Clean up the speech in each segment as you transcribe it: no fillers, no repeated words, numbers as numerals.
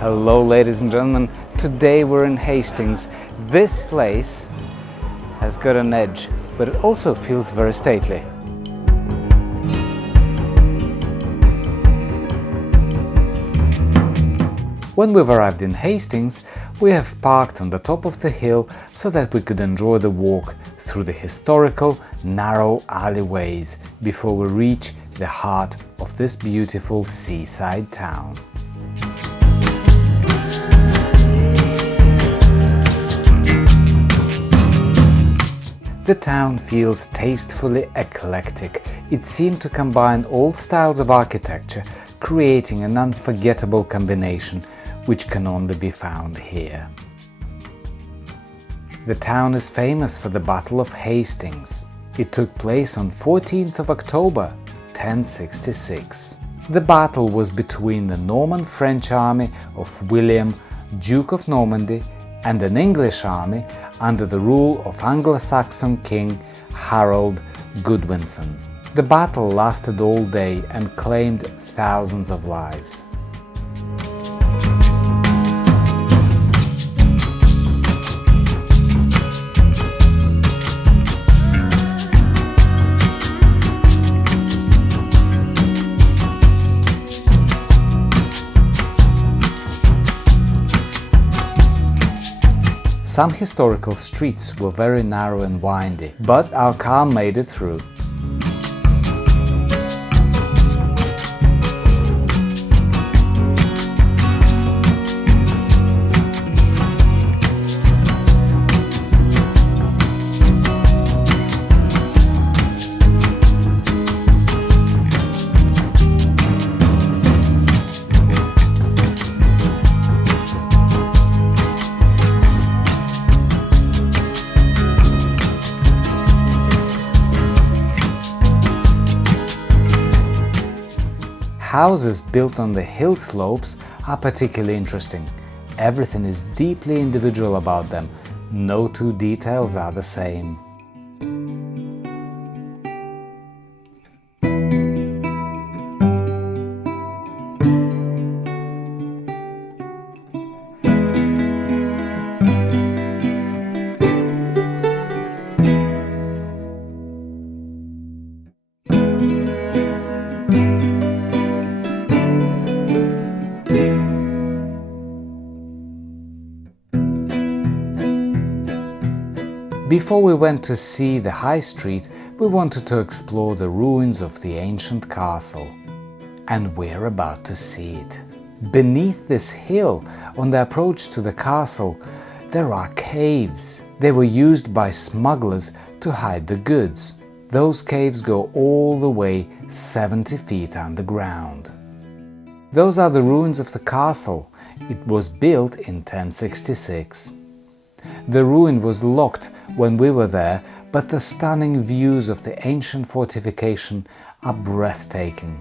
Hello ladies and gentlemen, today we're in Hastings. This place has got an edge, but it also feels very stately. When we've arrived in Hastings, we have parked on the top of the hill so that we could enjoy the walk through the historical, narrow alleyways before we reach the heart of this beautiful seaside town. The town feels tastefully eclectic. It seemed to combine all styles of architecture, creating an unforgettable combination which can only be found here. The town is famous for the Battle of Hastings. It took place on 14th of October, 1066. The battle was between the Norman-French army of William, Duke of Normandy, and an English army under the rule of Anglo-Saxon King Harold Godwinson. The battle lasted all day and claimed thousands of lives. Some historical streets were very narrow and windy, but our car made it through. Houses built on the hill slopes are particularly interesting. Everything is deeply individual about them. No two details are the same. Before we went to see the high street, we wanted to explore the ruins of the ancient castle. And we're about to see it. Beneath this hill, on the approach to the castle, there are caves. They were used by smugglers to hide the goods. Those caves go all the way 70 feet underground. Those are the ruins of the castle. It was built in 1066. The ruin was locked when we were there, but the stunning views of the ancient fortification are breathtaking.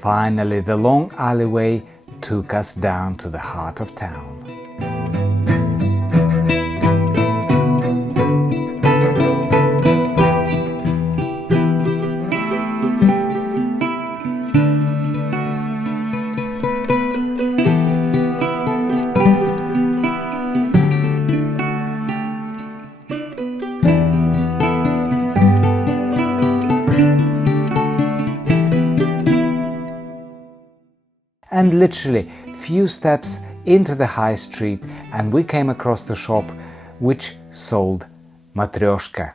Finally, the long alleyway took us down to the heart of town. And literally few steps into the high street and we came across the shop which sold Matryoshka,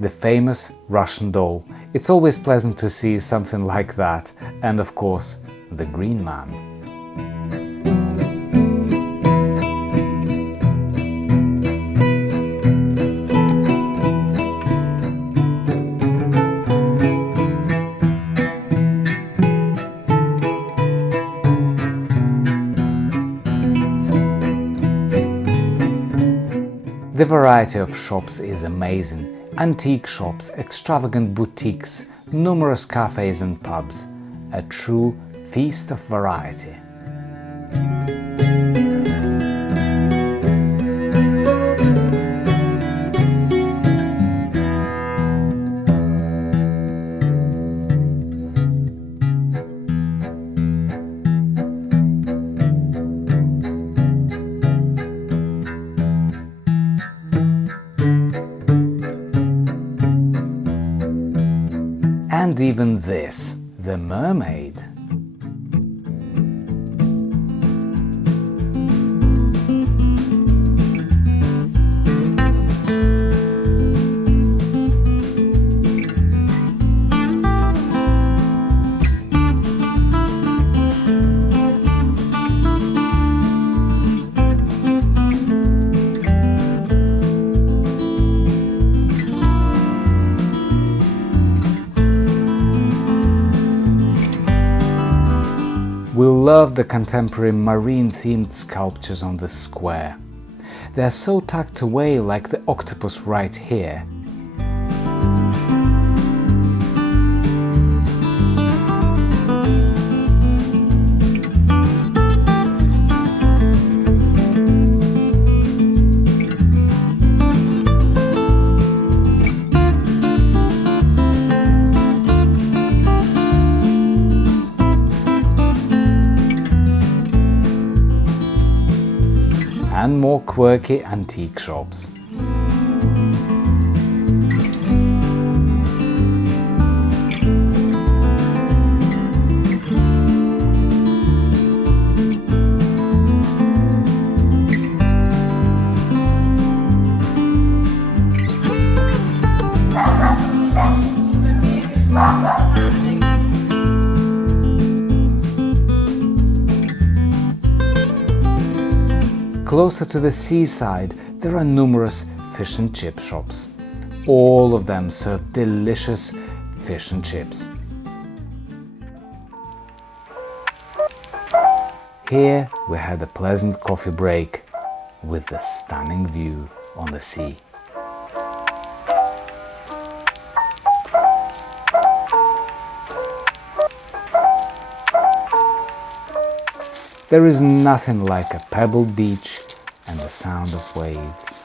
the famous Russian doll. It's always pleasant to see something like that, and of course the Green Man. The variety of shops is amazing. Antique shops, extravagant boutiques, numerous cafes and pubs. A true feast of variety. And even this, the mermaid. We love the contemporary marine-themed sculptures on the square. They are so tucked away like the octopus right here. And more quirky antique shops. Closer to the seaside, there are numerous fish and chip shops. All of them serve delicious fish and chips. Here we had a pleasant coffee break with the stunning view on the sea. There is nothing like a pebbled beach and the sound of waves.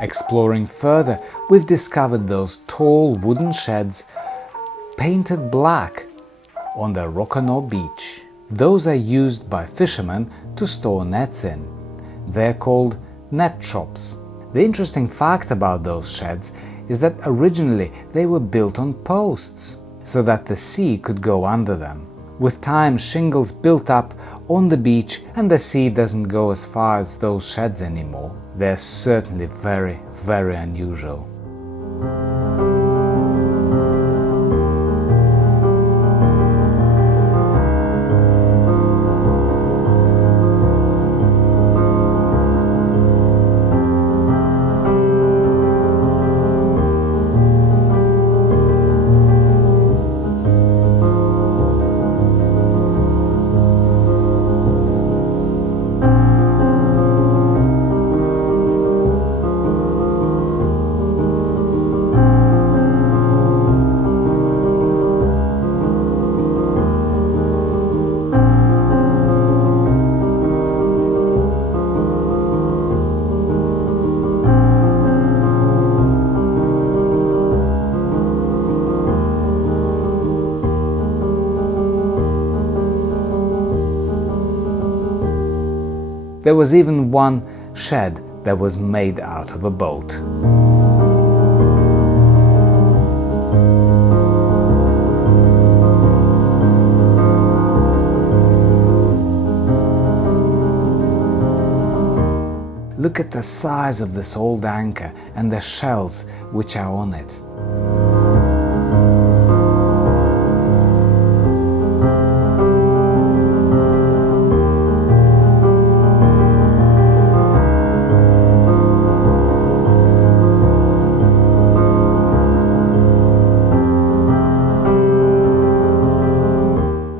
Exploring further, we've discovered those tall wooden sheds painted black on the Rokanau beach. Those are used by fishermen to store nets in. They're called net shops. The interesting fact about those sheds is that originally they were built on posts so that the sea could go under them. With time, shingles built up on the beach and the sea doesn't go as far as those sheds anymore. They're certainly very, very unusual. There was even one shed that was made out of a boat. Look at the size of this old anchor and the shells which are on it.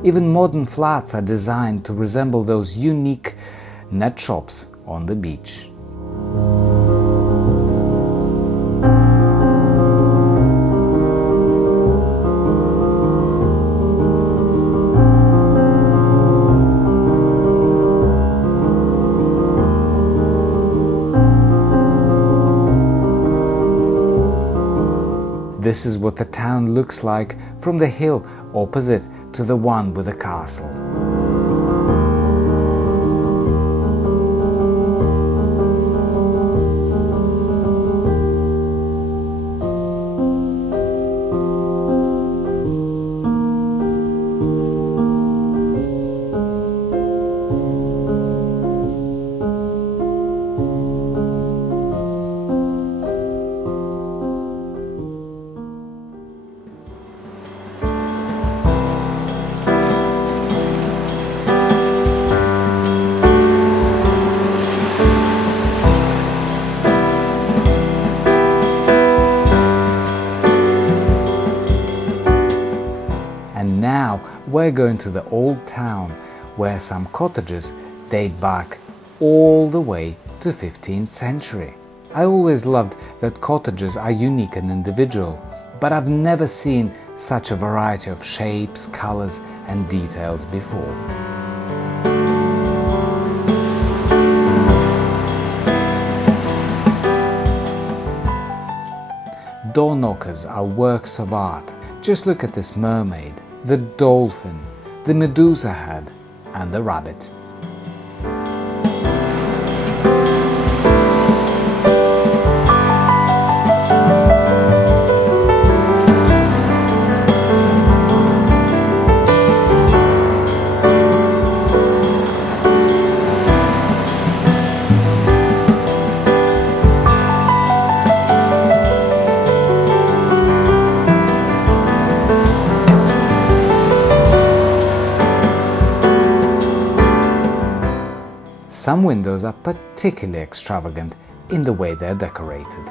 Even modern flats are designed to resemble those unique net shops on the beach. This is what the town looks like from the hill opposite to the one with the castle. Now we're going to the old town, where some cottages date back all the way to 15th century. I always loved that cottages are unique and individual, but I've never seen such a variety of shapes, colors and details before. Door knockers are works of art. Just look at this mermaid, the dolphin, the Medusa head and the rabbit. Some windows are particularly extravagant in the way they're decorated.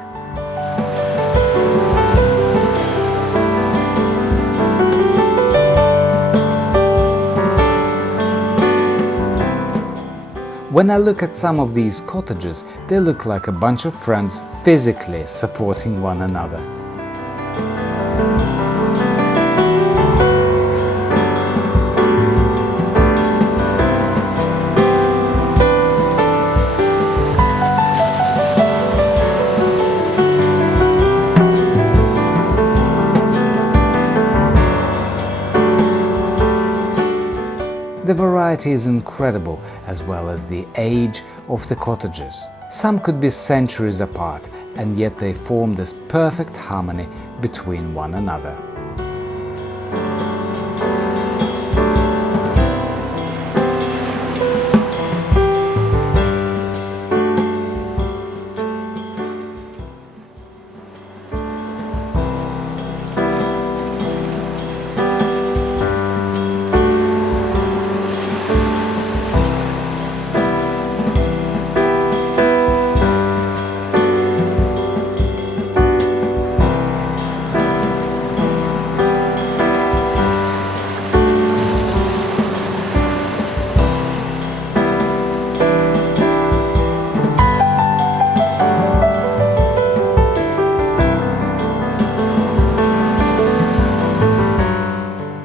When I look at some of these cottages, they look like a bunch of friends physically supporting one another. The variety is incredible, as well as the age of the cottages. Some could be centuries apart, and yet they form this perfect harmony between one another.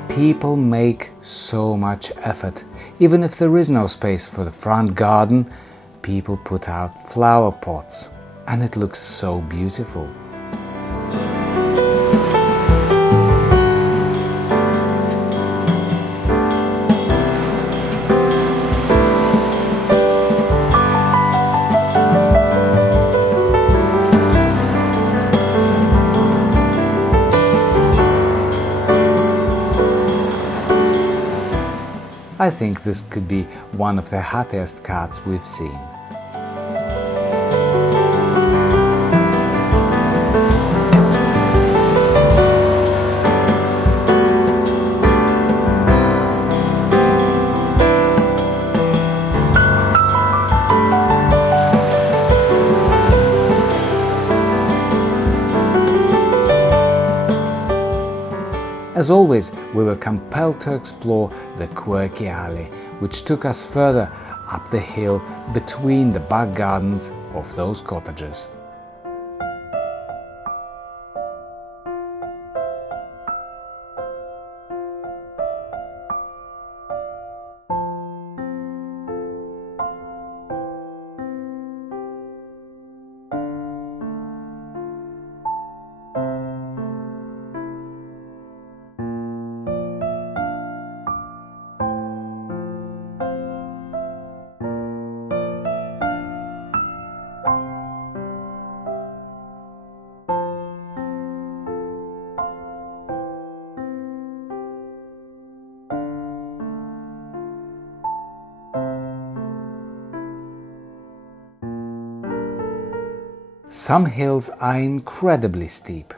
People make so much effort. Even if there is no space for the front garden, people put out flower pots, and it looks so beautiful. I think this could be one of the happiest cats we've seen. As always, we were compelled to explore the quirky alley, which took us further up the hill between the back gardens of those cottages. Some hills are incredibly steep.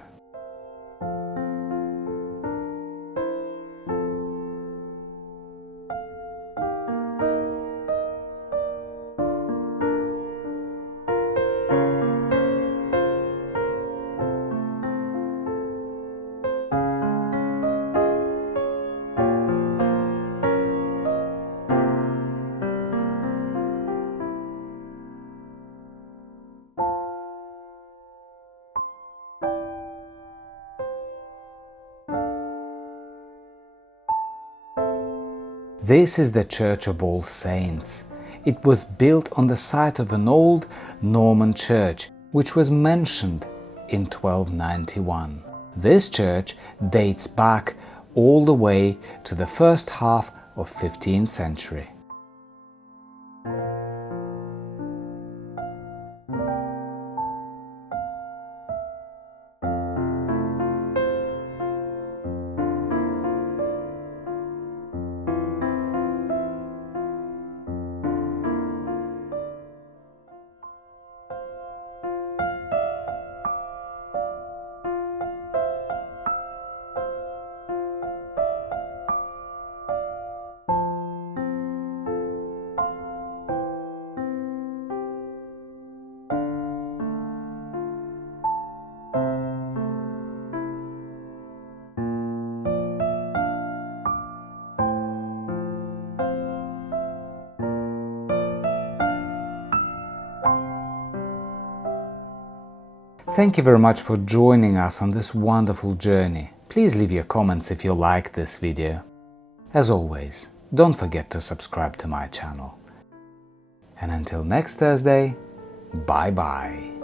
This is the Church of All Saints. It was built on the site of an old Norman church, which was mentioned in 1291. This church dates back all the way to the first half of 15th century. Thank you very much for joining us on this wonderful journey. Please leave your comments if you liked this video. As always, don't forget to subscribe to my channel. And until next Thursday, bye bye.